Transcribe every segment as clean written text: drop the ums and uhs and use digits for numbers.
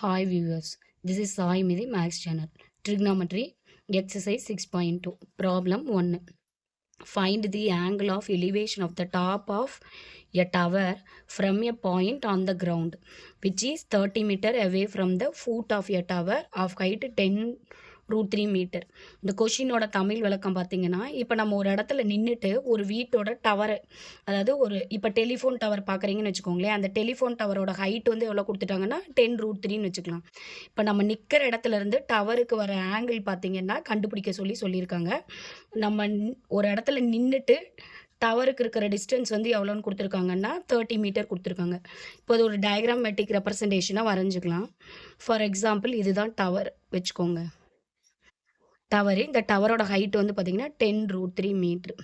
Hi viewers, this is Sai Midi Max channel. Trigonometry exercise 6.2. Problem 1. Find the angle of elevation of the top of a tower from a point on the ground which is 30 meter away from the foot of a tower of height 10√3 metre. இந்த கொஷினோட தமிழ் விளக்கம் பார்த்தீங்கன்னா, இப்போ நம்ம ஒரு இடத்துல நின்றுட்டு ஒரு வீட்டோட டவர், அதாவது இப்போ டெலிஃபோன் டவர் பார்க்குறீங்கன்னு வச்சுக்கோங்களேன். அந்த டெலிஃபோன் டவரோட ஹைட் வந்து எவ்வளோ கொடுத்துட்டாங்கன்னா 10√3ன்னு வச்சுக்கலாம். இப்போ நம்ம நிற்கிற இடத்துல இருந்து டவருக்கு வர ஆங்கிள் பார்த்தீங்கன்னா கண்டுபிடிக்க சொல்லியிருக்காங்க. நம்ம ஒரு இடத்துல நின்றுட்டு டவருக்கு இருக்கிற டிஸ்டன்ஸ் வந்து எவ்வளோன்னு கொடுத்துருக்காங்கன்னா 30 மீட்டர் கொடுத்துருக்காங்க. இப்போ அது ஒரு டயக்ராமேட்டிக் ரெப்ரசன்டேஷனாக வரைஞ்சிக்கலாம். ஃபார் எக்ஸாம்பிள் இதுதான் டவர் வச்சுக்கோங்க. டவரு, இந்த டவரோட ஹைட் வந்து பார்த்தீங்கன்னா 10√3 மீட்ரு.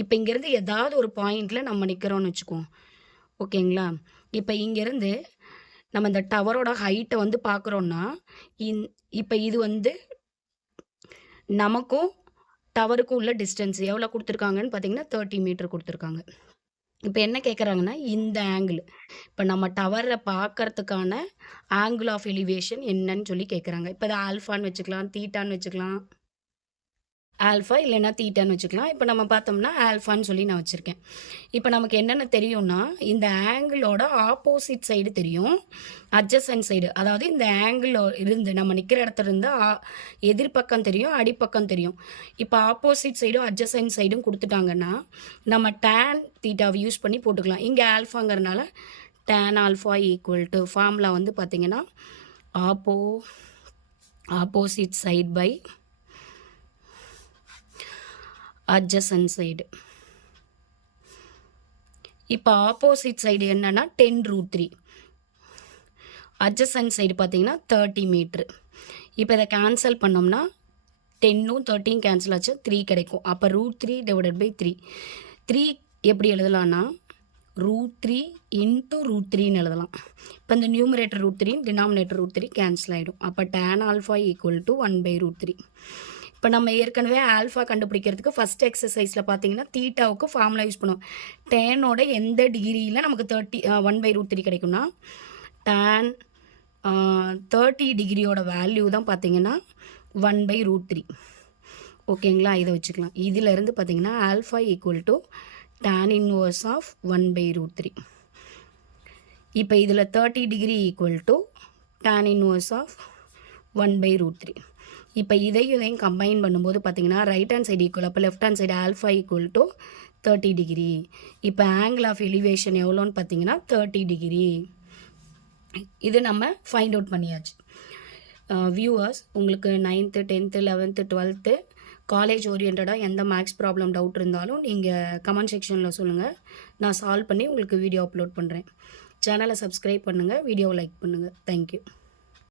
இப்போ இங்கேருந்து ஏதாவது ஒரு பாயிண்டில் நம்ம நிற்கிறோன்னு வச்சுக்குவோம், ஓகேங்களா? இப்போ இங்கேருந்து நம்ம இந்த டவரோட ஹைட்டை வந்து பார்க்குறோன்னா, இப்போ இது வந்து நமக்கும் டவருக்கும் உள்ள டிஸ்டன்ஸ் எவ்வளோ கொடுத்துருக்காங்கன்னு பார்த்தீங்கன்னா 30 மீட்டர் கொடுத்துருக்காங்க. இப்போ என்ன கேட்குறாங்கன்னா, இந்த ஆங்கிள், இப்போ நம்ம டவரை பார்க்கறதுக்கான ஆங்கிள் ஆஃப் எலிவேஷன் என்னன்னு சொல்லி கேட்குறாங்க. இப்போ இது ஆல்ஃபான்னு வச்சுக்கலாம், தீட்டான்னு வச்சுக்கலாம், ஆல்ஃபா இல்லைன்னா தீட்டான்னு வச்சுக்கலாம். இப்போ நம்ம பார்த்தோம்னா ஆல்ஃபான்னு சொல்லி நான் வச்சுருக்கேன். இப்போ நமக்கு என்னென்ன தெரியும்னா, இந்த ஆங்கிளோட ஆப்போசிட் சைடு தெரியும், அட்ஜசன்ட் சைடு, அதாவது இந்த ஆங்கிள் இருந்து நம்ம நிற்கிற இடத்துல இருந்து எதிர்பக்கம் தெரியும், அடிப்பக்கம் தெரியும். இப்போ ஆப்போசிட் சைடும் அட்ஜசன்ட் சைடும் கொடுத்துட்டாங்கன்னா நம்ம டேன் தீட்டாவை யூஸ் பண்ணி போட்டுக்கலாம். இங்கே ஆல்ஃபாங்கிறதுனால tan alpha equal to formula வந்து பார்த்திங்கன்னா opposite side by adjacent side. இப்போ ஆப்போசிட் சைடு என்னன்னா 10√3, அட்ஜசன்ட் சைடு பார்த்தீங்கன்னா 30 மீட்ரு. இப்போ இதை கேன்சல் பண்ணோம்னா 10ம் 30ம் கேன்சல் ஆச்சு, 3 கிடைக்கும். அப்போ √3 டிவைடட் பை 3. 3 எப்படி எழுதலாம்னா √3 இன்ட்டு √3ன்னு எழுதலாம். இப்போ இந்த நியூமரேட்டர் √3, டினாமினேட்டர் √3 கேன்சல் ஆகிடும். அப்போ tan ஆல்ஃபா ஈக்குவல் டு 1/√3. இப்போ நம்ம ஏற்கனவே ஆல்ஃபா கண்டுபிடிக்கிறதுக்கு ஃபஸ்ட் எக்ஸசைஸில் பார்த்தீங்கன்னா தீட்டாவுக்கு ஃபார்முலா யூஸ் பண்ணுவோம். டேனோட எந்த டிகிரியில் நமக்கு 1/√3 கிடைக்கும்னா tan 30 டிகிரியோட வேல்யூ தான் பார்த்தீங்கன்னா 1/√3. ஓகேங்களா? இதை வச்சுக்கலாம். இதிலேருந்து பார்த்தீங்கன்னா alpha equal to tan inverse of 1/√3. இப்போ இதில் 30 degree equal to tan inverse of 1/√3. இப்போ இதையும் கம்பைன் பண்ணும்போது பார்த்தீங்கன்னா ரைட் ஹேண்ட் சைடு ஈக்குவல், அப்போ left hand side alpha equal to 30 degree. இப்போ ஆங்கிள் ஆஃப் எலிவேஷன் எவ்வளோன்னு பார்த்தீங்கன்னா 30 டிகிரி. இது நம்ம ஃபைண்ட் அவுட் பண்ணியாச்சு. வியூவர்ஸ், உங்களுக்கு 9th 10th 11th 12th college ஓரியன்டாக எந்த மேக்ஸ் ப்ராப்ளம் டவுட் இருந்தாலும் நீங்கள் கமெண்ட் செக்ஷனில் சொல்லுங்கள், நான் சால்வ் பண்ணி உங்களுக்கு வீடியோ அப்லோட் பண்ணுறேன். சேனலை சப்ஸ்கிரைப் பண்ணுங்கள், வீடியோவை லைக் பண்ணுங்கள். தேங்க்யூ.